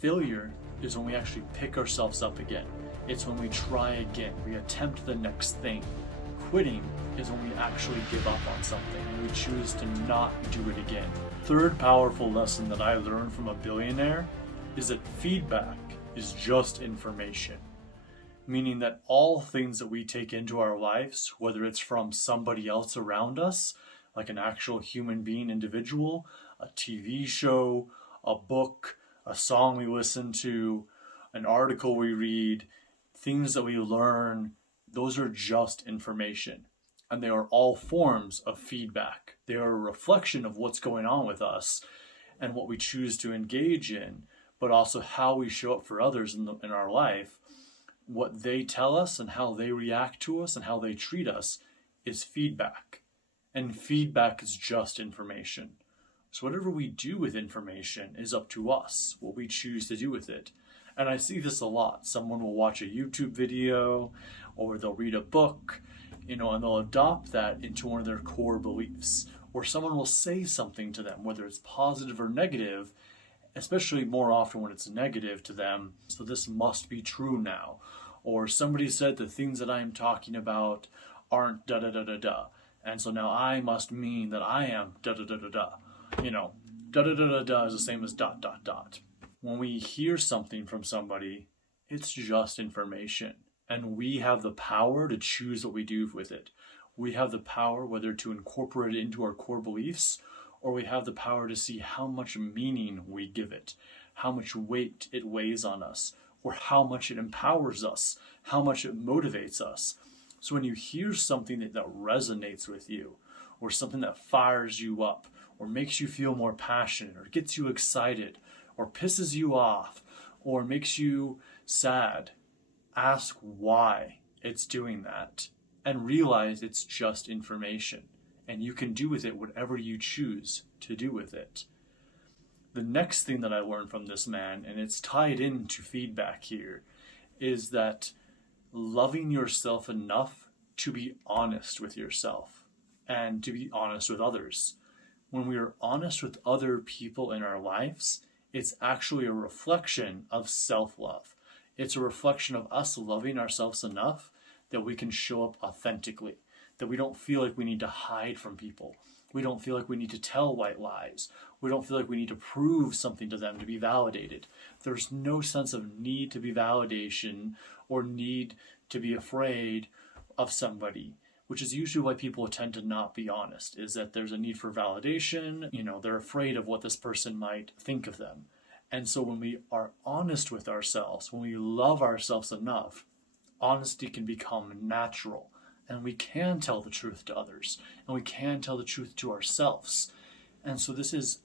Failure is when we actually pick ourselves up again. It's when we try again, we attempt the next thing. Quitting is when we actually give up on something and we choose to not do it again. Third powerful lesson that I learned from a billionaire is that feedback is just information. Meaning that all things that we take into our lives, whether it's from somebody else around us, like an actual human being individual, a TV show, a book, a song we listen to, an article we read, things that we learn, those are just information. And they are all forms of feedback. They are a reflection of what's going on with us and what we choose to engage in, but also how we show up for others in our life. What they tell us and how they react to us and how they treat us is feedback. And feedback is just information. So whatever we do with information is up to us, what we choose to do with it. And I see this a lot. Someone will watch a YouTube video or they'll read a book, and they'll adopt that into one of their core beliefs. Or someone will say something to them, whether it's positive or negative, especially more often when it's negative to them. So this must be true now. Or somebody said the things that I am talking about aren't da da da da da. And so now I must mean that I am da da da da da. Da da da da da is the same as dot dot dot. When we hear something from somebody, it's just information. And we have the power to choose what we do with it. We have the power whether to incorporate it into our core beliefs, or we have the power to see how much meaning we give it, how much weight it weighs on us, or how much it empowers us, how much it motivates us. So when you hear something that resonates with you, or something that fires you up, or makes you feel more passionate, or gets you excited, or pisses you off, or makes you sad, ask why it's doing that, and realize it's just information, and you can do with it whatever you choose to do with it. The next thing that I learned from this man, and it's tied into feedback here, is that loving yourself enough to be honest with yourself and to be honest with others. When we are honest with other people in our lives, it's actually a reflection of self-love. It's a reflection of us loving ourselves enough that we can show up authentically, that we don't feel like we need to hide from people. We don't feel like we need to tell white lies. We don't feel like we need to prove something to them to be validated. There's no sense of need to be validation or need to be afraid of somebody, which is usually why people tend to not be honest, is that there's a need for validation. They're afraid of what this person might think of them. And so when we are honest with ourselves, when we love ourselves enough, honesty can become natural. And we can tell the truth to others. And we can tell the truth to ourselves. And so this is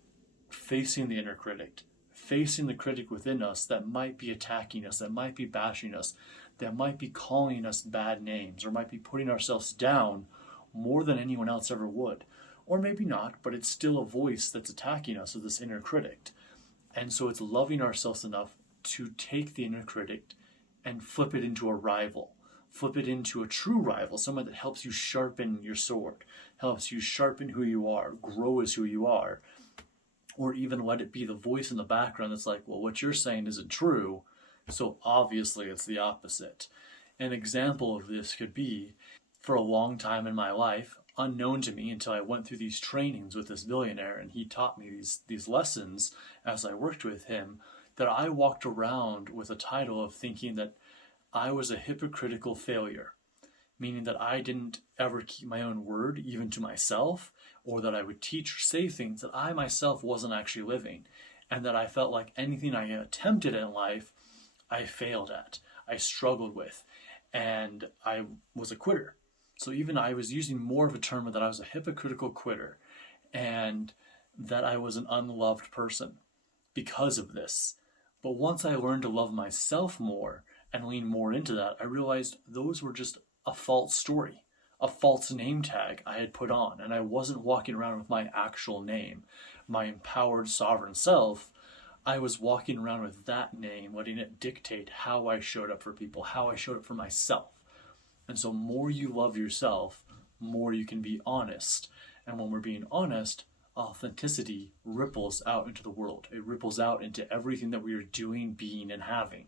facing the inner critic, facing the critic within us that might be attacking us, that might be bashing us, that might be calling us bad names, or might be putting ourselves down more than anyone else ever would. Or maybe not, but it's still a voice that's attacking us, of this inner critic. And so it's loving ourselves enough to take the inner critic and flip it into a rival. Flip it into a true rival, someone that helps you sharpen your sword, helps you sharpen who you are, grow as who you are, or even let it be the voice in the background that's like, well, what you're saying isn't true, so obviously it's the opposite. An example of this could be, for a long time in my life, unknown to me until I went through these trainings with this billionaire, and he taught me these lessons as I worked with him, that I walked around with a title of thinking that I was a hypocritical failure, meaning that I didn't ever keep my own word, even to myself, or that I would teach or say things that I myself wasn't actually living, and that I felt like anything I attempted in life, I failed at, I struggled with, and I was a quitter. So even I was using more of a term that I was a hypocritical quitter, and that I was an unloved person because of this. But once I learned to love myself more, and lean more into that, I realized those were just a false story, a false name tag I had put on, and I wasn't walking around with my actual name, my empowered sovereign self. I was walking around with that name, letting it dictate how I showed up for people, how I showed up for myself. And so more you love yourself, more you can be honest. And when we're being honest, authenticity ripples out into the world. It ripples out into everything that we are doing, being, and having.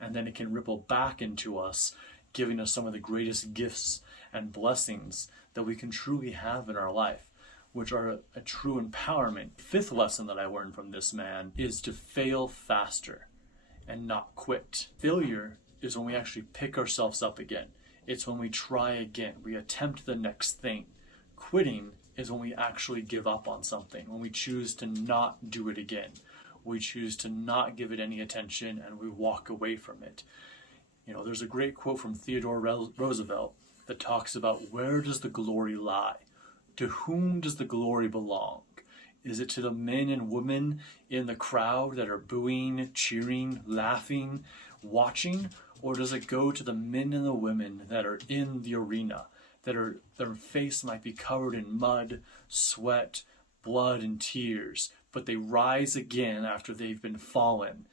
And then it can ripple back into us, giving us some of the greatest gifts and blessings that we can truly have in our life, which are a true empowerment. Fifth lesson that I learned from this man is to fail faster and not quit. Failure is when we actually pick ourselves up again. It's when we try again. We attempt the next thing. Quitting is when we actually give up on something, when we choose to not do it again. We choose to not give it any attention and we walk away from it. You know, there's a great quote from Theodore Roosevelt that talks about, where does the glory lie? To whom does the glory belong? Is it to the men and women in the crowd that are booing, cheering, laughing, watching? Or does it go to the men and the women that are in the arena, their face might be covered in mud, sweat, blood, and tears, but they rise again after they've been fallen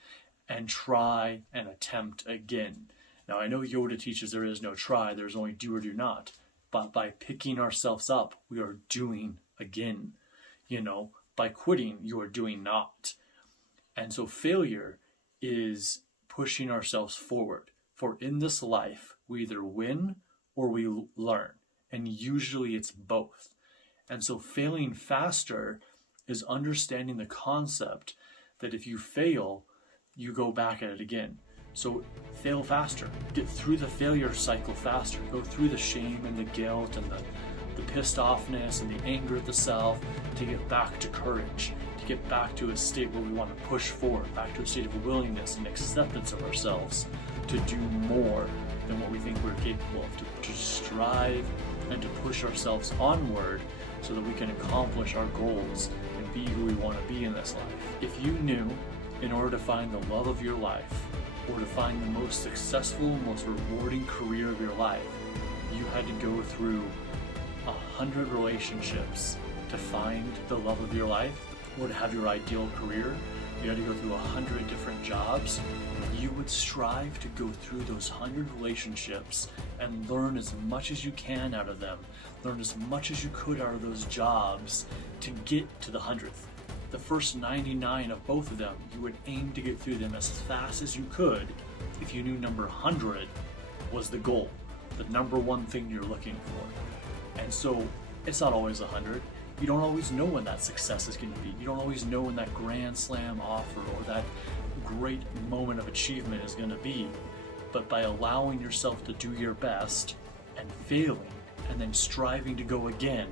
and try and attempt again. Now, I know Yoda teaches there is no try, there's only do or do not. But by picking ourselves up, we are doing again. You know, by quitting, you are doing not. And so failure is pushing ourselves forward. For in this life, we either win or we learn. And usually it's both. And so failing faster is understanding the concept that if you fail, you go back at it again. So fail faster. Get through the failure cycle faster. Go through the shame and the guilt and the pissed offness and the anger at the self to get back to courage, to get back to a state where we want to push forward, back to a state of willingness and acceptance of ourselves to do more than what we think we're capable of, to strive and to push ourselves onward so that we can accomplish our goals and be who we want to be in this life. If you knew, in order to find the love of your life, or to find the most successful, most rewarding career of your life, you had to go through 100 relationships to find the love of your life, or to have your ideal career, you had to go through 100 different jobs, you would strive to go through those 100 relationships and learn as much as you can out of them, learn as much as you could out of those jobs to get to the 100th. The first 99 of both of them, you would aim to get through them as fast as you could if you knew number 100 was the goal, the number one thing you're looking for. And so it's not always 100. You don't always know when that success is going to be. You don't always know when that grand slam offer or that great moment of achievement is going to be. But by allowing yourself to do your best and failing and then striving to go again,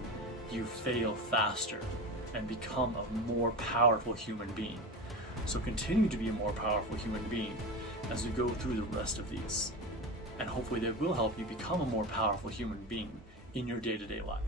you fail faster and become a more powerful human being. So continue to be a more powerful human being as you go through the rest of these. And hopefully they will help you become a more powerful human being in your day-to-day life.